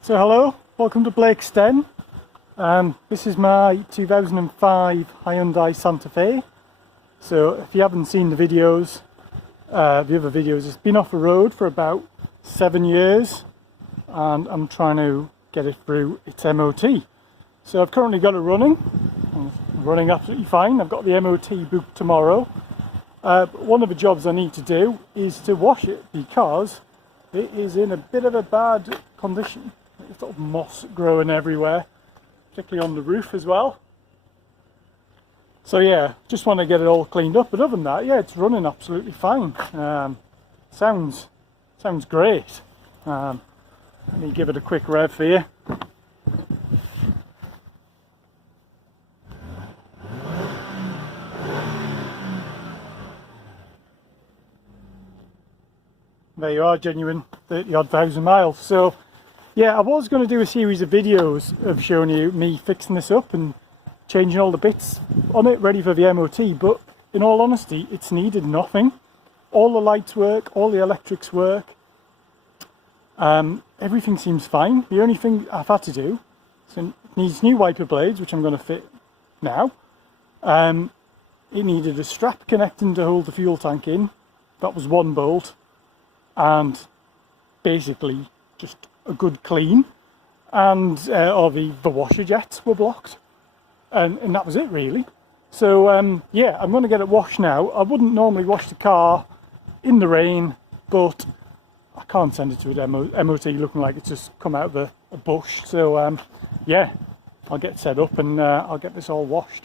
So hello, welcome to Blake's Den. This is my 2005 Hyundai Santa Fe. So if you haven't seen the videos, the other videos, it's been off the road for about 7 years and I'm trying to get it through its MOT. So I've currently got it running. It's running absolutely fine. I've got the MOT booked tomorrow. But one of the jobs I need to do is to wash it because it is in a bit of a bad condition. There's sort of moss growing everywhere, particularly on the roof as well. So yeah, just want to get it all cleaned up. But other than that, yeah, it's running absolutely fine. Sounds great. Let me give it a quick rev for you. There you are, genuine 30 odd thousand miles. So yeah, I was going to do a series of videos of showing you me fixing this up and changing all the bits on it ready for the MOT, but in all honesty it's needed nothing. All the lights work, all the electrics work, everything seems fine. The only thing I've had to do, so it needs new wiper blades, which I'm going to fit now. It needed a strap connecting to hold the fuel tank in. That was one bolt, and basically just a good clean, and the washer jets were blocked, and that was it really. So yeah, I'm going to get it washed now. I wouldn't normally wash the car in the rain, but I can't send it to an MOT looking like it's just come out of a bush. So yeah, I'll get set up and I'll get this all washed.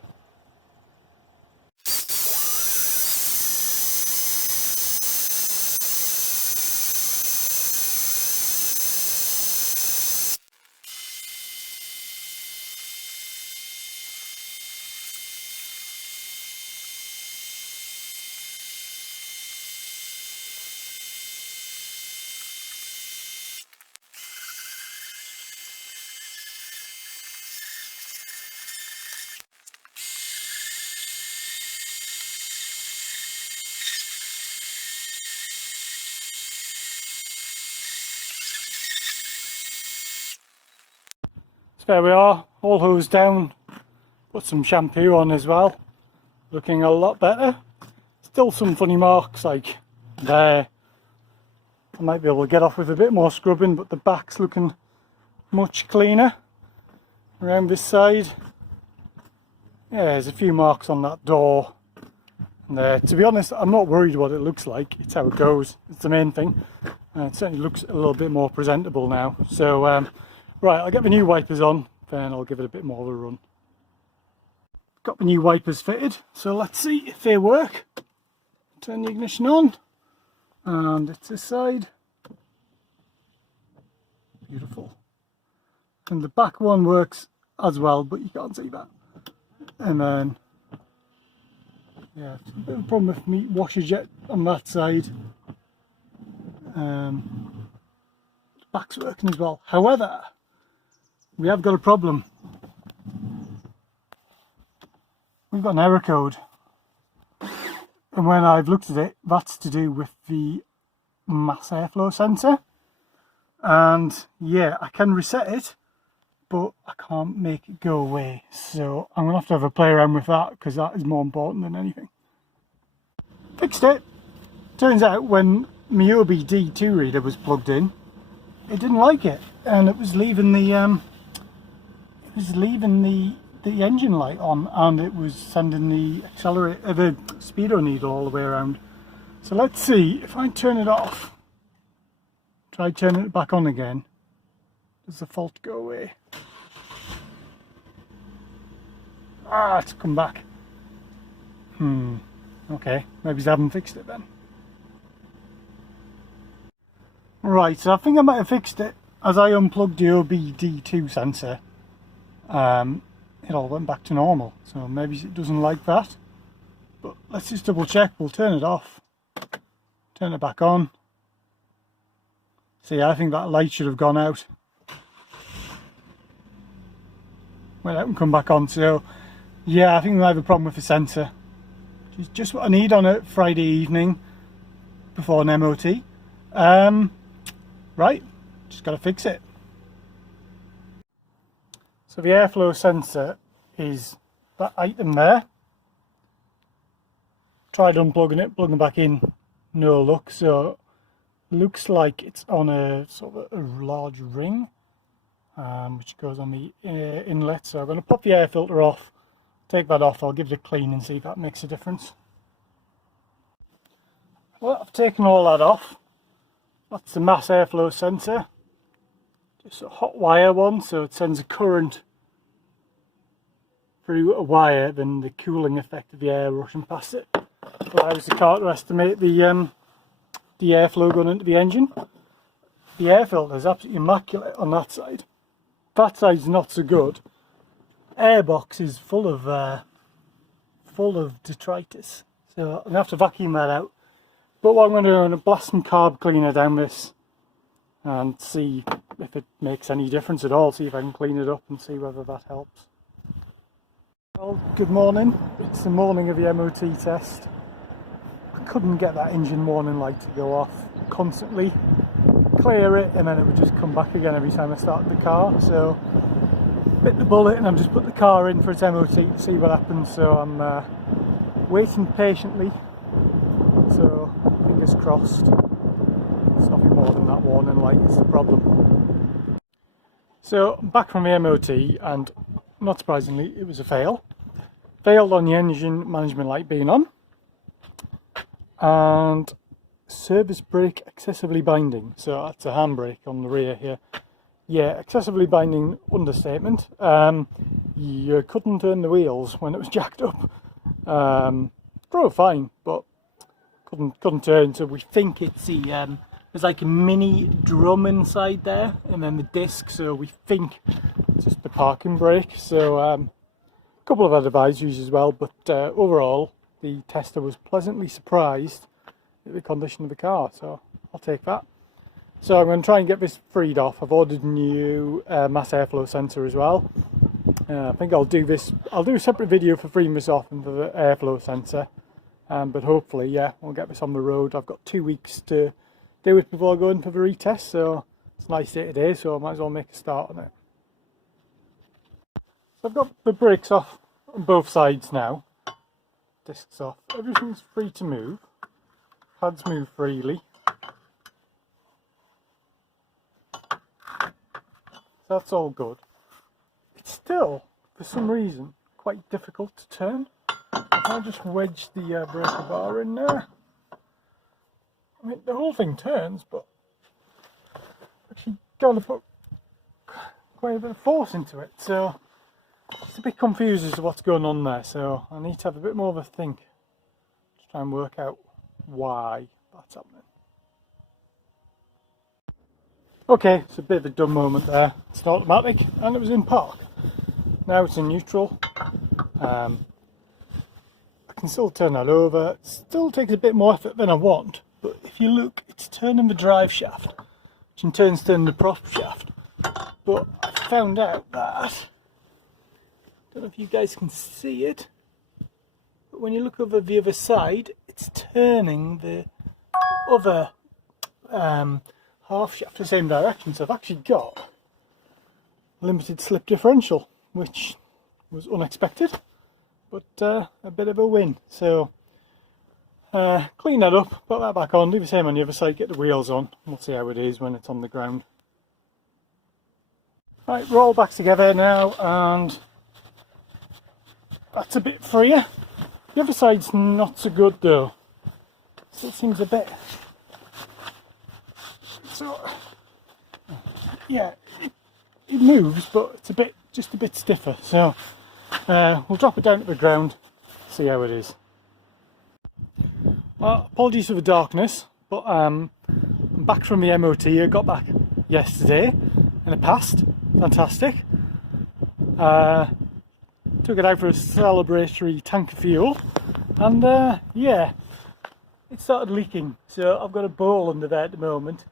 So there we are, all hosed down, put some shampoo on as well, looking a lot better. Still some funny marks like there. I might be able to get off with a bit more scrubbing, but the back's looking much cleaner. Around this side, yeah, there's a few marks on that door. And there, to be honest, I'm not worried what it looks like, it's how it goes, it's the main thing. It certainly looks a little bit more presentable now. So right, I'll get the new wipers on, then I'll give it a bit more of a run. Got the new wipers fitted, so let's see if they work. Turn the ignition on, and it's this side. Beautiful. And the back one works as well, but you can't see that. And then, yeah, a bit of a problem with me washer jet on that side. The back's working as well. However, we have got a problem. We've got an error code, and when I've looked at it, that's to do with the mass airflow sensor. And yeah, I can reset it, but I can't make it go away. So I'm gonna have a play around with that because that is more important than anything. Fixed it. Turns out when my OBD2 reader was plugged in, it didn't like it, and it was leaving the the engine light on, and it was sending the accelerator, the speedo needle all the way around. So let's see if I turn it off. Try turning it back on again. Does the fault go away? Ah, it's come back. Okay, maybe I haven't fixed it then. Right, so I think I might have fixed it. As I unplugged the OBD2 sensor, it all went back to normal. So maybe it doesn't like that. But let's just double check. We'll turn it off. Turn it back on. See, I think that light should have gone out. Went out and come back on. So yeah, I think we might have a problem with the sensor. Which is just what I need on a Friday evening before an MOT. Right, just got to fix it. So the airflow sensor is that item there. Tried unplugging it, plugging it back in, no luck. So looks like it's on a sort of a large ring, which goes on the inlet. So I'm going to pop the air filter off, take that off, I'll give it a clean and see if that makes a difference. Well, I've taken all that off. That's the mass airflow sensor. Just a hot wire one, so it sends a current through a wire, then the cooling effect of the air rushing past it allows the car to estimate the airflow going into the engine. The air filter is absolutely immaculate on that side. That side's not so good. Airbox is full of detritus, so I'm gonna have to vacuum that out. But what I'm going to do, I'm going to blast some carb cleaner down this and see if it makes any difference at all. See if I can clean it up and see whether that helps. Well, good morning. It's the morning of the MOT test. I couldn't get that engine warning light to go off constantly. Clear it and then it would just come back again every time I started the car. So bit the bullet and I've just put the car in for its MOT to see what happens. So I'm waiting patiently. So fingers crossed. It's nothing more than that warning light is the problem. So I'm back from the MOT and not surprisingly it was a fail. Failed on the engine management light being on. And service brake excessively binding. So that's a handbrake on the rear here. Yeah, excessively binding understatement. You couldn't turn the wheels when it was jacked up. Drove fine, but couldn't turn. So we think it's there's like a mini drum inside there, and then the disc. So we think it's just the parking brake. So a couple of other advisories as well, but overall the tester was pleasantly surprised at the condition of the car. So I'll take that. So I'm going to try and get this freed off. I've ordered a new mass airflow sensor as well. I think I'll do a separate video for freeing this off and for the airflow sensor. But hopefully, yeah, we'll get this on the road. I've got 2 weeks to do it before I go in for the retest. So it's a nice day today, so I might as well make a start on it. So I've got the brakes off on both sides now. Discs off. Everything's free to move. Pads move freely. So that's all good. It's still, for some reason, quite difficult to turn. If I just wedge the breaker bar in there, I mean the whole thing turns, but actually got to put quite a bit of force into it. So it's a bit confused as to what's going on there. So I need to have a bit more of a think to try and work out why that's happening. Okay, it's a bit of a dumb moment there. It's automatic and it was in park. Now it's in neutral. I can still turn that over. It still takes a bit more effort than I want, but if you look, it's turning the drive shaft, which in turn is turning the prop shaft. But I found out that, I don't know if you guys can see it, but when you look over the other side, it's turning the other half shaft the same direction. So I've actually got a limited slip differential, which was unexpected, but a bit of a win. So clean that up, put that back on, do the same on the other side, get the wheels on. We'll see how it is when it's on the ground. Right, we're all back together now, and that's a bit freer. The other side's not so good though. Still seems a bit. So yeah, it moves, but it's just a bit stiffer. So we'll drop it down to the ground, see how it is. Well, apologies for the darkness, but I'm back from the MOT. I got back yesterday and it passed. Fantastic. Took it out for a celebratory tank of fuel, and yeah, it started leaking. So I've got a bowl under there at the moment.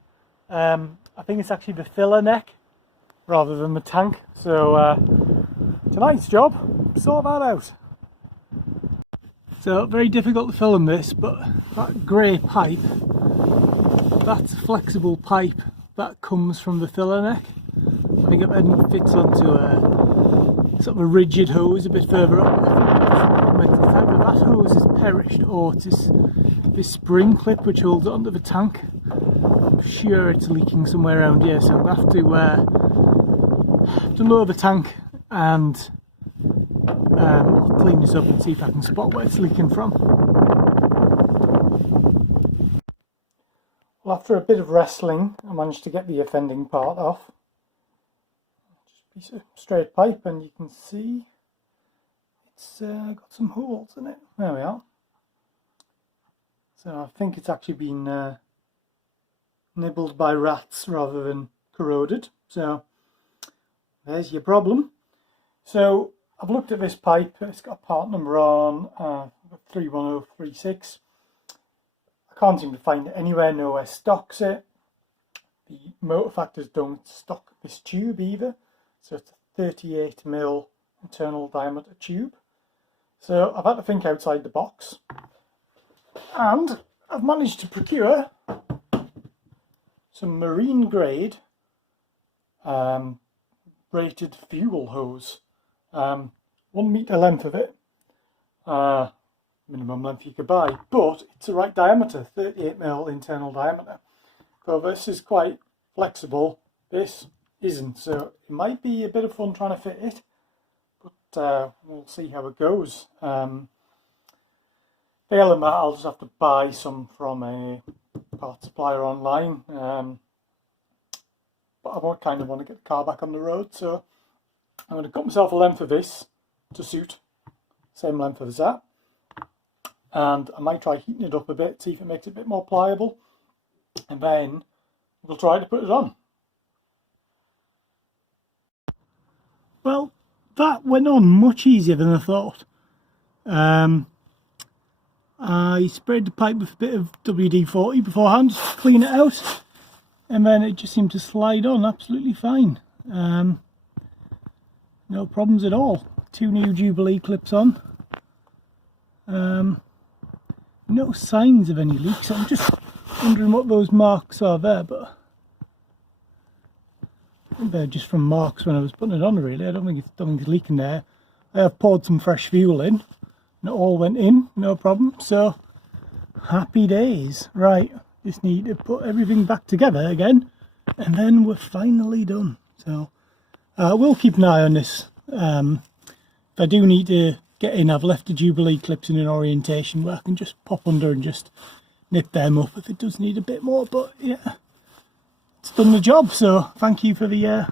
I think it's actually the filler neck rather than the tank. So tonight's job, sort that out. So very difficult to film this, but that grey pipe, that's a flexible pipe that comes from the filler neck. I think it then fits onto a sort of a rigid hose a bit further up. I think either that hose is perished or it's this spring clip which holds it onto the tank. I'm sure it's leaking somewhere around here, so I'll have to lower the tank and I'll clean this up and see if I can spot where it's leaking from. Well, after a bit of wrestling, I managed to get the offending part off. Just a piece of straight pipe, and you can see it's got some holes in it. There we are. So I think it's actually been nibbled by rats rather than corroded. So there's your problem. So I've looked at this pipe. It's got a part number on 31036. I can't seem to find it anywhere. Nowhere stocks it. The motor factors don't stock this tube either. So it's a 38mm internal diameter tube. So I've had to think outside the box. And I've managed to procure some marine grade braided fuel hose. 1 metre length of it. Minimum length you could buy, but it's the right diameter, 38mm internal diameter. So this is quite flexible, this isn't, so it might be a bit of fun trying to fit it, but we'll see how it goes. Failing that, I'll just have to buy some from a part supplier online, but I kind of want to get the car back on the road, so I'm going to cut myself a length of this to suit, same length as that. And I might try heating it up a bit, see if it makes it a bit more pliable, and then we'll try to put it on. Well, that went on much easier than I thought. I sprayed the pipe with a bit of WD-40 beforehand, just to clean it out, and then it just seemed to slide on absolutely fine. No problems at all. 2 new Jubilee clips on. No signs of any leaks. I'm just wondering what those marks are there, but I think they're just from marks when I was putting it on, really. I don't think it's leaking there. I have poured some fresh fuel in and it all went in, no problem, so happy days. Right, just need to put everything back together again and then we're finally done. So we'll keep an eye on this. If I do need to get in, I've left the Jubilee clips in an orientation where I can just pop under and just nip them up if it does need a bit more, but yeah, it's done the job. So thank you for the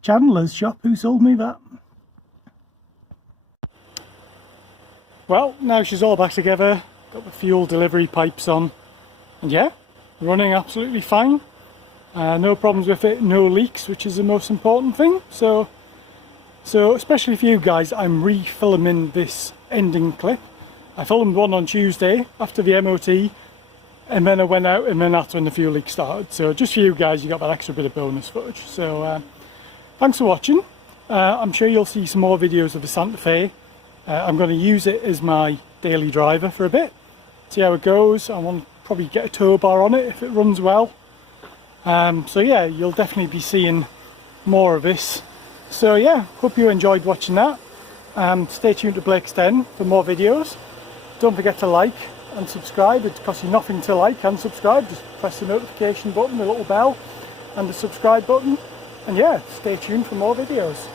Chandler's shop who sold me that. Well, now she's all back together, got the fuel delivery pipes on, and yeah, running absolutely fine. No problems with it, no leaks, which is the most important thing. So especially for you guys, I'm re-filming this ending clip. I filmed one on Tuesday after the MOT, and then I went out, and then that's when the fuel leak started. So just for you guys, you got that extra bit of bonus footage. So thanks for watching. I'm sure you'll see some more videos of the Santa Fe. I'm going to use it as my daily driver for a bit, see how it goes. I want to probably get a tow bar on it if it runs well. So yeah, you'll definitely be seeing more of this. So yeah, hope you enjoyed watching that. Stay tuned to Blake's Den for more videos. Don't forget to like and subscribe. It costs you nothing to like and subscribe. Just press the notification button, the little bell, and the subscribe button. And yeah, stay tuned for more videos.